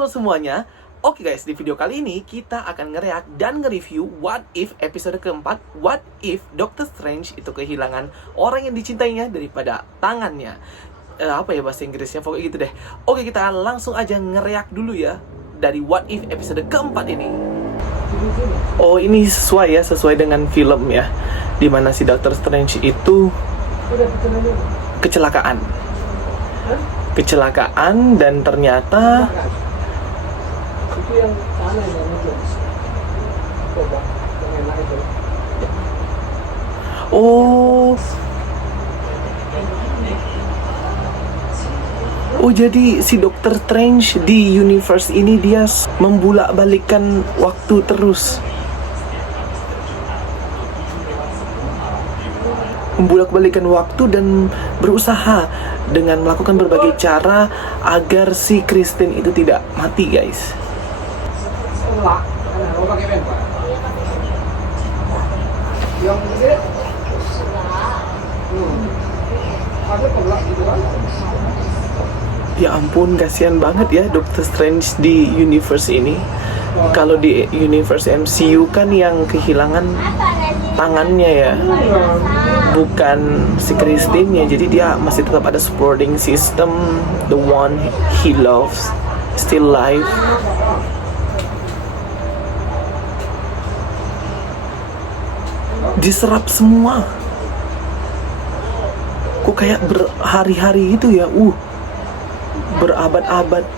Halo semuanya. Oke guys, di video kali ini kita akan nge-react dan nge-review What If episode keempat. What If Doctor Strange itu kehilangan orang yang dicintainya daripada tangannya. Apa ya bahasa Inggrisnya, pokoknya gitu deh. Oke, kita langsung aja nge-react dulu ya dari What If episode keempat ini. Oh, ini sesuai dengan film ya, dimana si Doctor Strange itu kecelakaan dan ternyata itu yang sana yang itu coba yang enak itu. Oh, jadi si Doctor Strange di universe ini dia membulak-balikan waktu terus. Membulak-balikan waktu dan berusaha dengan melakukan berbagai cara agar si Christine itu tidak mati, guys. Ya ampun, kasihan banget ya Doctor Strange di universe ini. Kalau di universe MCU kan yang kehilangan tangannya ya, bukan si Christine ya. Jadi dia masih tetap ada supporting system. The one he loves still alive. Diserap semua. Kok kayak berhari-hari itu ya, berabad-abad.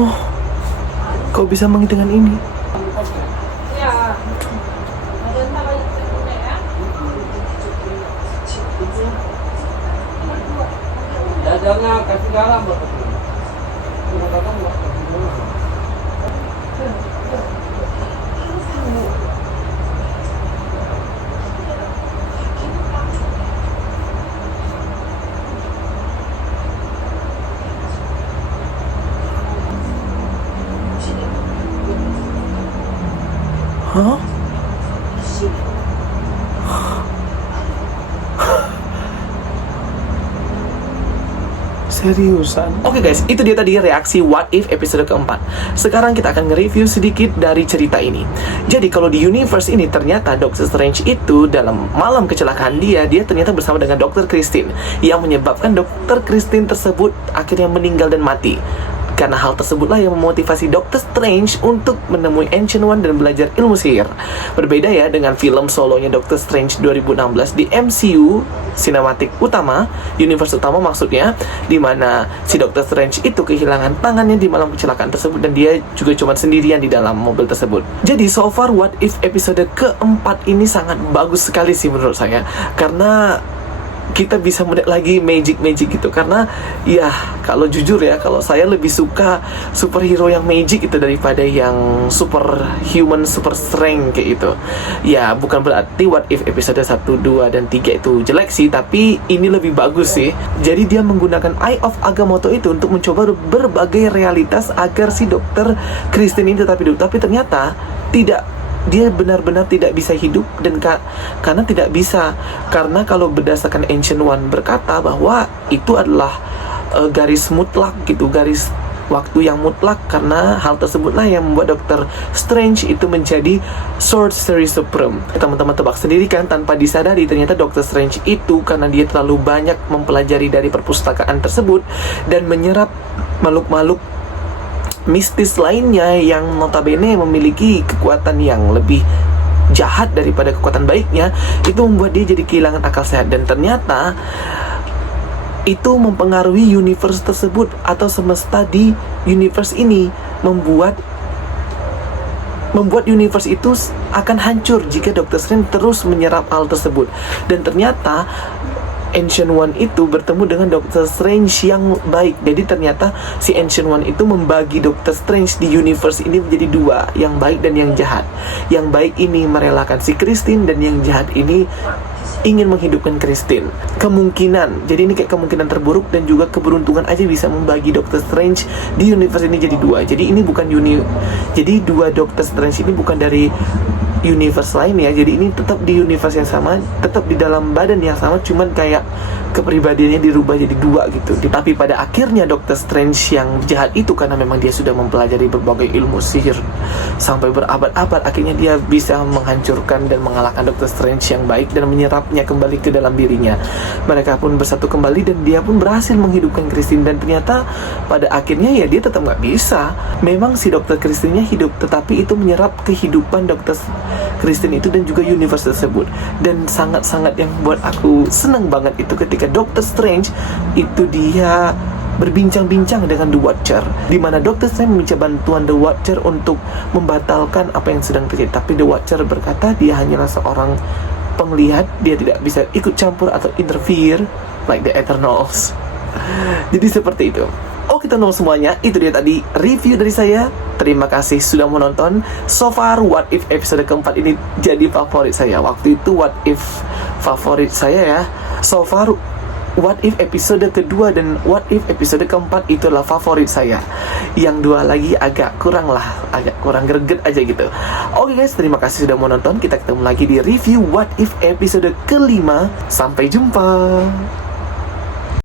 Oh, kau bisa menghitung dengan ini? Jajannya kasih dalam buat Hah? Seriusan? Oke guys, itu dia tadi reaksi What If episode keempat. Sekarang kita akan nge-review sedikit dari cerita ini. Jadi kalau di universe ini ternyata Doctor Strange itu dalam malam kecelakaan dia ternyata bersama dengan Dr. Christine, yang menyebabkan Dr. Christine tersebut akhirnya meninggal dan mati. Karena hal tersebutlah yang memotivasi Doctor Strange untuk menemui Ancient One dan belajar ilmu sihir. Berbeda ya dengan film solonya Doctor Strange 2016 di MCU sinematik utama, universe utama maksudnya, dimana si Doctor Strange itu kehilangan tangannya di malam kecelakaan tersebut dan dia juga cuma sendirian di dalam mobil tersebut. Jadi so far What If episode keempat ini sangat bagus sekali sih menurut saya, karena kita bisa melihat lagi magic gitu. Karena ya kalau jujur ya, kalau saya lebih suka superhero yang magic itu daripada yang super human, super strength kayak gitu. Ya bukan berarti What If episode 1, 2, dan 3 itu jelek sih, tapi ini lebih bagus sih. Jadi dia menggunakan Eye of Agamotto itu untuk mencoba berbagai realitas agar si Dokter Christine ini tetap hidup. Tapi ternyata tidak, dia benar-benar tidak bisa hidup. Dan karena tidak bisa, karena kalau berdasarkan Ancient One berkata bahwa itu adalah garis mutlak gitu, garis waktu yang mutlak. Karena hal tersebutlah yang membuat Doctor Strange itu menjadi Sorcerer Supreme. Teman-teman tebak sendiri kan, tanpa disadari ternyata Doctor Strange itu karena dia terlalu banyak mempelajari dari perpustakaan tersebut dan menyerap makhluk-makhluk mistis lainnya yang notabene memiliki kekuatan yang lebih jahat daripada kekuatan baiknya, itu membuat dia jadi kehilangan akal sehat. Dan ternyata itu mempengaruhi universe tersebut atau semesta di universe ini, membuat universe itu akan hancur jika Doctor Strange terus menyerap hal tersebut. Dan ternyata Ancient One itu bertemu dengan Doctor Strange yang baik. Jadi ternyata si Ancient One itu membagi Doctor Strange di universe ini menjadi dua, yang baik dan yang jahat. Yang baik ini merelakan si Christine, dan yang jahat ini ingin menghidupkan Christine. Kemungkinan, jadi ini kayak kemungkinan terburuk dan juga keberuntungan aja bisa membagi Doctor Strange di universe ini jadi dua. Jadi ini bukan jadi dua Doctor Strange ini bukan dari universe lain ya. Jadi ini tetap di universe yang sama, tetap di dalam badan yang sama, cuman kayak kepribadiannya dirubah jadi dua gitu. Tapi pada akhirnya Doctor Strange yang jahat itu, karena memang dia sudah mempelajari berbagai ilmu sihir sampai berabad-abad, akhirnya dia bisa menghancurkan dan mengalahkan Doctor Strange yang baik dan menyerapnya kembali ke dalam dirinya. Mereka pun bersatu kembali dan dia pun berhasil menghidupkan Christine. Dan ternyata pada akhirnya ya dia tetap nggak bisa. Memang si Dokter Christine-nya hidup, tetapi itu menyerap kehidupan Dokter Christine itu dan juga universe tersebut. Dan sangat-sangat yang buat aku senang banget itu ketika Doctor Strange itu dia berbincang-bincang dengan The Watcher, di mana Doctor Strange meminta bantuan The Watcher untuk membatalkan apa yang sedang terjadi. Tapi The Watcher berkata dia hanyalah seorang penglihat, dia tidak bisa ikut campur atau interfere like the Eternals. Jadi seperti itu. Oke teman-teman semuanya, itu dia tadi review dari saya. Terima kasih sudah menonton. So far What If episode keempat ini jadi favorit saya. Waktu itu What If favorit saya ya. So far What If episode kedua dan What If episode keempat itulah favorit saya. Yang dua lagi agak kurang greget aja gitu. Oke guys, terima kasih sudah menonton. Kita ketemu lagi di review What If episode kelima. Sampai jumpa.